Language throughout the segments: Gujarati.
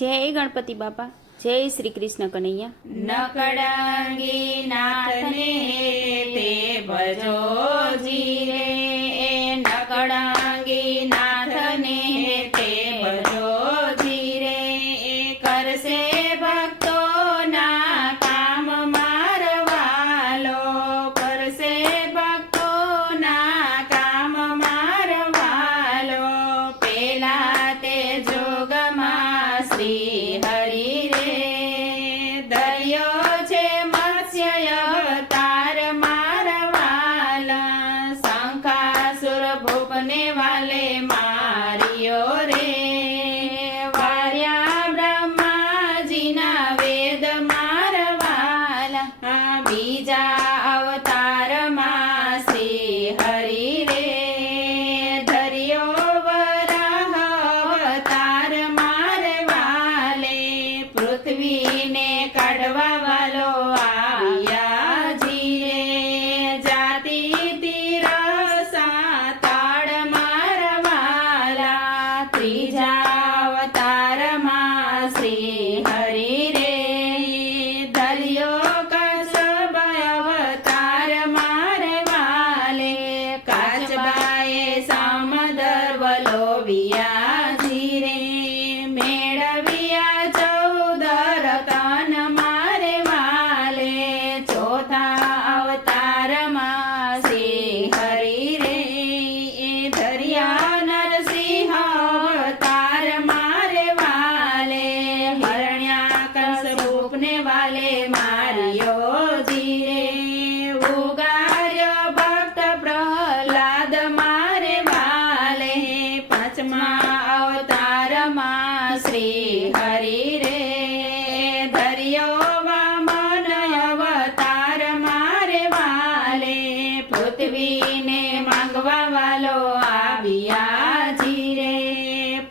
જય ગણપતિ બાપા, જય શ્રી કૃષ્ણ કનૈયા. નકળંગી નાથને તે ભજો જીરે, નકળંગી નાથને તે ભજો જીરે, કરશે ભક્તોના કામ મારવાલો, કરશે ભક્તોના કામ મારવાલો. પેલા તે જોગમાં શ્રી હરિ રે, દરિયો છે મત્સ્ય અવતાર મારવાલા, શંખાસુર ભૂપને વાલે માર્યો રે. વાર્યા બ્રહ્માજીના વેદ મારવાલા, બીજા અવતારમાં શ્રી હરિ રે, ધર્યો વરાહ અવતાર મારવાલે, પૃથ્વીને કાઢવા વાલો આવ્યા જીરે, જાતિ તીરસા તાળ મારવાલા, ત્રીજા અવતારમાં શ્રી હરિ રે, ધર્યો કસબ અવતાર મારવાલે, કાચબાએ સમદર વલોવ્યા જીરે, મેળવ્યા 14 રતન મારવાલે, ચોથા અવતારમાં શ્રી હરિ રે, ધર્યા નરસિંહ અવતાર મારવાલે, હિરણ્યાકશિપુને વાલે માર્યો જીરે, ઉગાર્યો ભક્ત પ્રહલાદ મારવાલે, પાંચમા અવતારમાં શ્રી હરિ રે, ધર્યો વામન અવતાર મારવાલે, પૃથ્વીને માંગવા વાલો આવ્યા જીરે,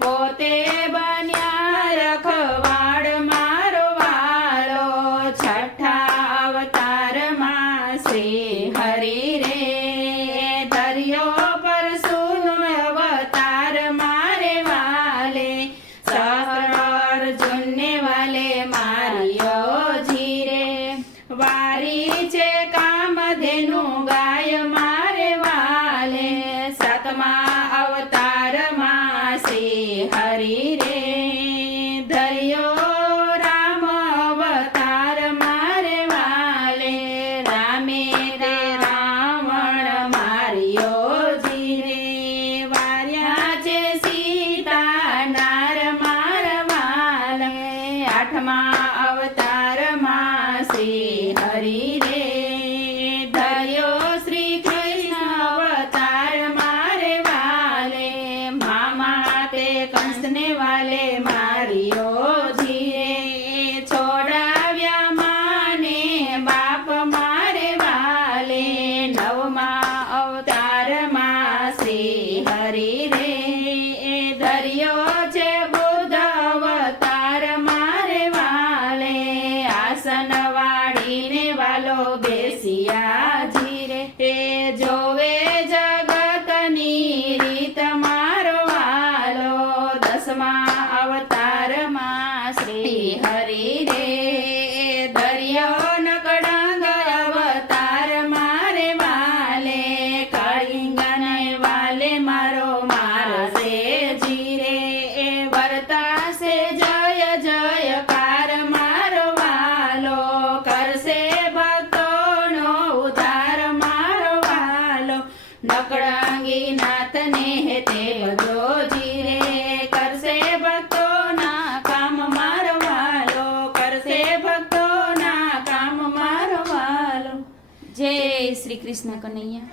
પોતે બન્યા રખવાડ મારવાલો, છઠ્ઠા અવતારમાં શ્રી હરિ રે, ધર્યો પરશુનો અવતાર મારવાલે, સહસ્ત્રાર્જુનને વાલે માર્યો જીરે, વારી છે કામધેનુ ગાય મારવાલે, સાતમા અવતારમાં શ્રી હરિ રે, ધર્યો રામ અવતાર મારવાલે, રામે તે રાવણ માર્યો જીરે, વાર્યા છે સીતા નાર મારવાલે, આઠમા અવતારમાં શ્રી હરિ રે, ધર્યો શ્રી કૃષ્ણ અવતાર મારવાલે, મામા તે કંસને વાલે માર્યો જીરે, છોડાવ્યા માને બાપ મારવાલે, નવમા અવતારમાં શ્રી હરિ રે, ધર્યો છે બુદ્ધ અવતાર મારવાલે, આસન વાળીને વાલો બેસ્યા જીરે, તે જોવે જગતની રીત મારવાલો, દસમા અવતારમાં શ્રી હરિ રે, ધર્યો નકળંગ અવતાર મારવાલે, કળિંગને વાલે મારો મારશે જીરે, વર્તાશે જય જયકાર મારવાલો, કરશે ભક્તોનો ઉદ્ધાર મારવાલો, નકળંગી નાથને તે ભજો જીરે, કરશે ભક્તોના કામ મારવાલો, કરશે ભક્તોના કામ મારવાલો. જય શ્રી કૃષ્ણ કનૈયા.